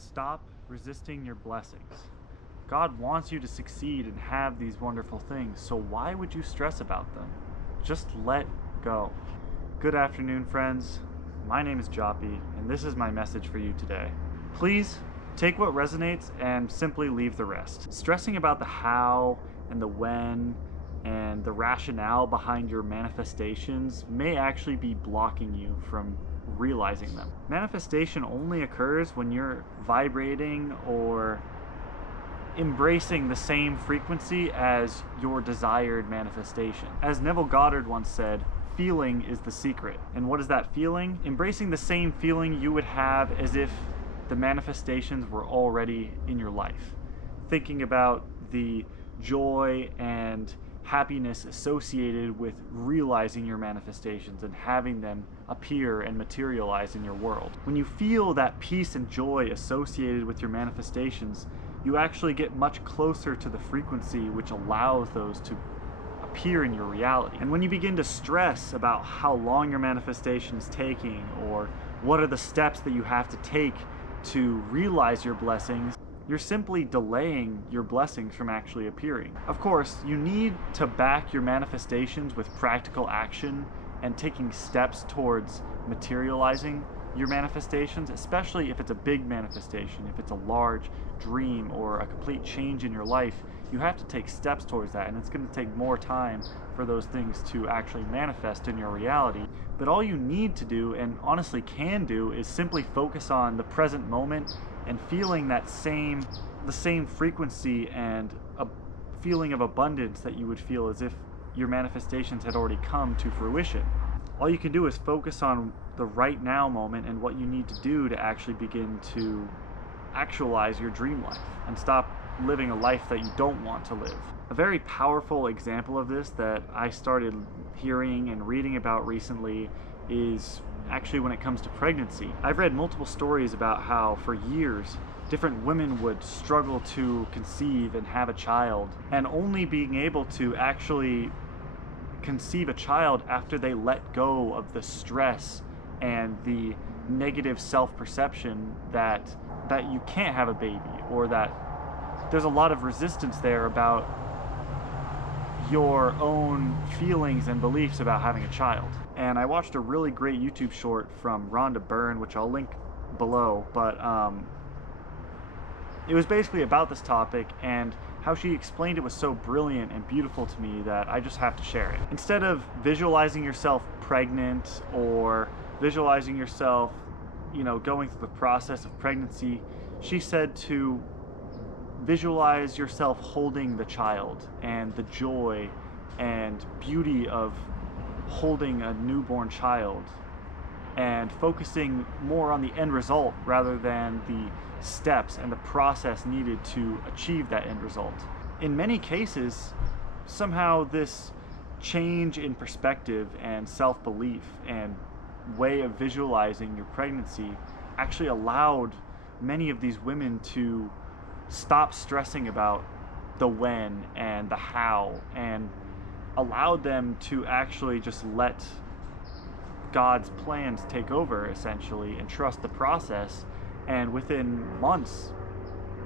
Stop resisting your blessings. God wants you to succeed and have these wonderful things, so why would you stress about them? Just let go. Good afternoon, friends. My name is Joppy, and this is my message for you today. Please take what resonates and simply leave the rest. Stressing about the how and the when and the rationale behind your manifestations may actually be blocking you from realizing them. Manifestation only occurs when you're vibrating or embracing the same frequency as your desired manifestation. As Neville Goddard once said, feeling is the secret. And what is that feeling? Embracing the same feeling you would have as if the manifestations were already in your life. Thinking about the joy and happiness associated with realizing your manifestations and having them appear and materialize in your world. When you feel that peace and joy associated with your manifestations, you actually get much closer to the frequency which allows those to appear in your reality. And when you begin to stress about how long your manifestation is taking or what are the steps that you have to take to realize your blessings, you're simply delaying your blessings from actually appearing. Of course, you need to back your manifestations with practical action and taking steps towards materializing your manifestations, especially if it's a big manifestation, if it's a large dream or a complete change in your life. You have to take steps towards that, and it's going to take more time for those things to actually manifest in your reality. But all you need to do, and honestly can do, is simply focus on the present moment and feeling the same frequency and a feeling of abundance that you would feel as if your manifestations had already come to fruition. All you can do is focus on the right now moment and what you need to do to actually begin to actualize your dream life and stop living a life that you don't want to live. A very powerful example of this that I started hearing and reading about recently is actually when it comes to pregnancy. I've read multiple stories about how for years different women would struggle to conceive and have a child, and only being able to actually conceive a child after they let go of the stress and the negative self-perception that you can't have a baby, or that there's a lot of resistance there about your own feelings and beliefs about having a child. And I watched a really great YouTube short from Rhonda Byrne, which I'll link below, but it was basically about this topic, and how she explained it was so brilliant and beautiful to me that I just have to share it. Instead of visualizing yourself pregnant or visualizing yourself, going through the process of pregnancy, she said to visualize yourself holding the child and the joy and beauty of holding a newborn child, and focusing more on the end result rather than the steps and the process needed to achieve that end result. In many cases, somehow this change in perspective and self-belief and way of visualizing your pregnancy actually allowed many of these women to stop stressing about the when and the how, and allowed them to actually just let God's plans take over, essentially, and trust the process. And within months,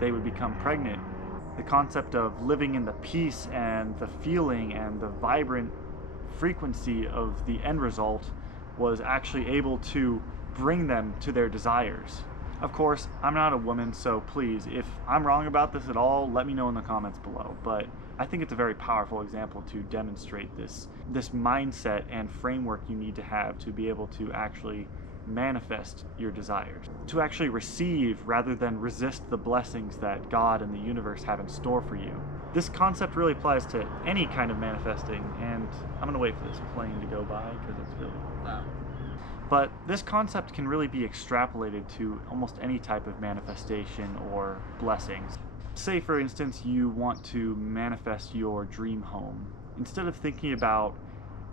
they would become pregnant. The concept of living in the peace and the feeling and the vibrant frequency of the end result was actually able to bring them to their desires. Of course, I'm not a woman, so please, if I'm wrong about this at all, let me know in the comments below. But I think it's a very powerful example to demonstrate this mindset and framework you need to have to be able to actually manifest your desires, to actually receive rather than resist the blessings that God and the universe have in store for you. This concept really applies to any kind of manifesting, and I'm gonna wait for this plane to go by because it's really loud. But this concept can really be extrapolated to almost any type of manifestation or blessings. Say, for instance, you want to manifest your dream home. Instead of thinking about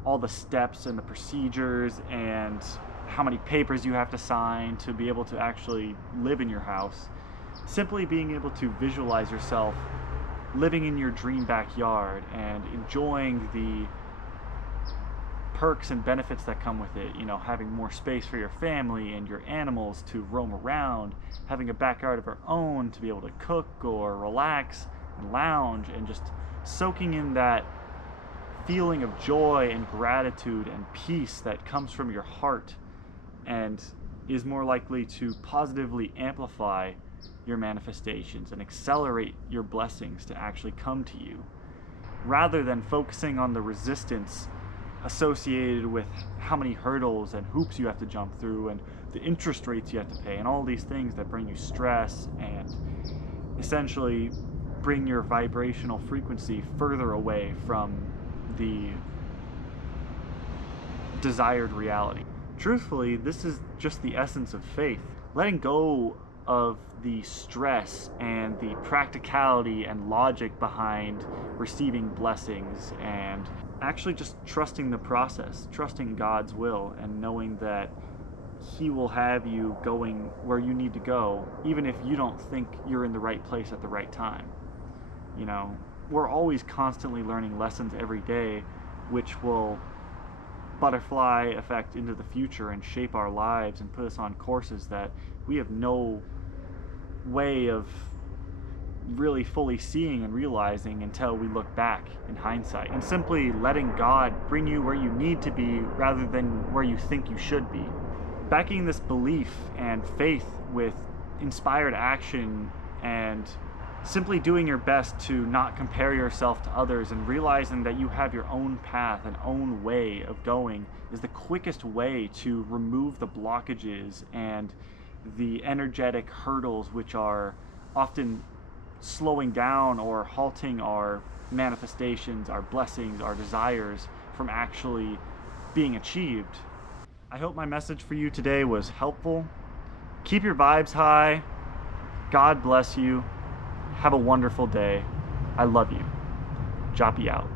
all the steps and the procedures and how many papers you have to sign to be able to actually live in your house, simply being able to visualize yourself living in your dream backyard and enjoying the perks and benefits that come with it, having more space for your family and your animals to roam around, having a backyard of our own to be able to cook or relax and lounge, and just soaking in that feeling of joy and gratitude and peace that comes from your heart and is more likely to positively amplify your manifestations and accelerate your blessings to actually come to you, rather than focusing on the resistance associated with how many hurdles and hoops you have to jump through and the interest rates you have to pay and all these things that bring you stress and essentially bring your vibrational frequency further away from the desired reality. Truthfully, this is just the essence of faith. Letting go of the stress and the practicality and logic behind receiving blessings, and actually just trusting the process, trusting God's will, and knowing that He will have you going where you need to go, even if you don't think you're in the right place at the right time. We're always constantly learning lessons every day, which will butterfly effect into the future and shape our lives and put us on courses that we have no way of really fully seeing and realizing until we look back in hindsight, and simply letting God bring you where you need to be rather than where you think you should be. Backing this belief and faith with inspired action and simply doing your best to not compare yourself to others, and realizing that you have your own path and own way of going is the quickest way to remove the blockages and the energetic hurdles which are often slowing down or halting our manifestations, our blessings, our desires from actually being achieved. I hope my message for you today was helpful. Keep your vibes high. God bless you. Have a wonderful day. I love you. Joppy out.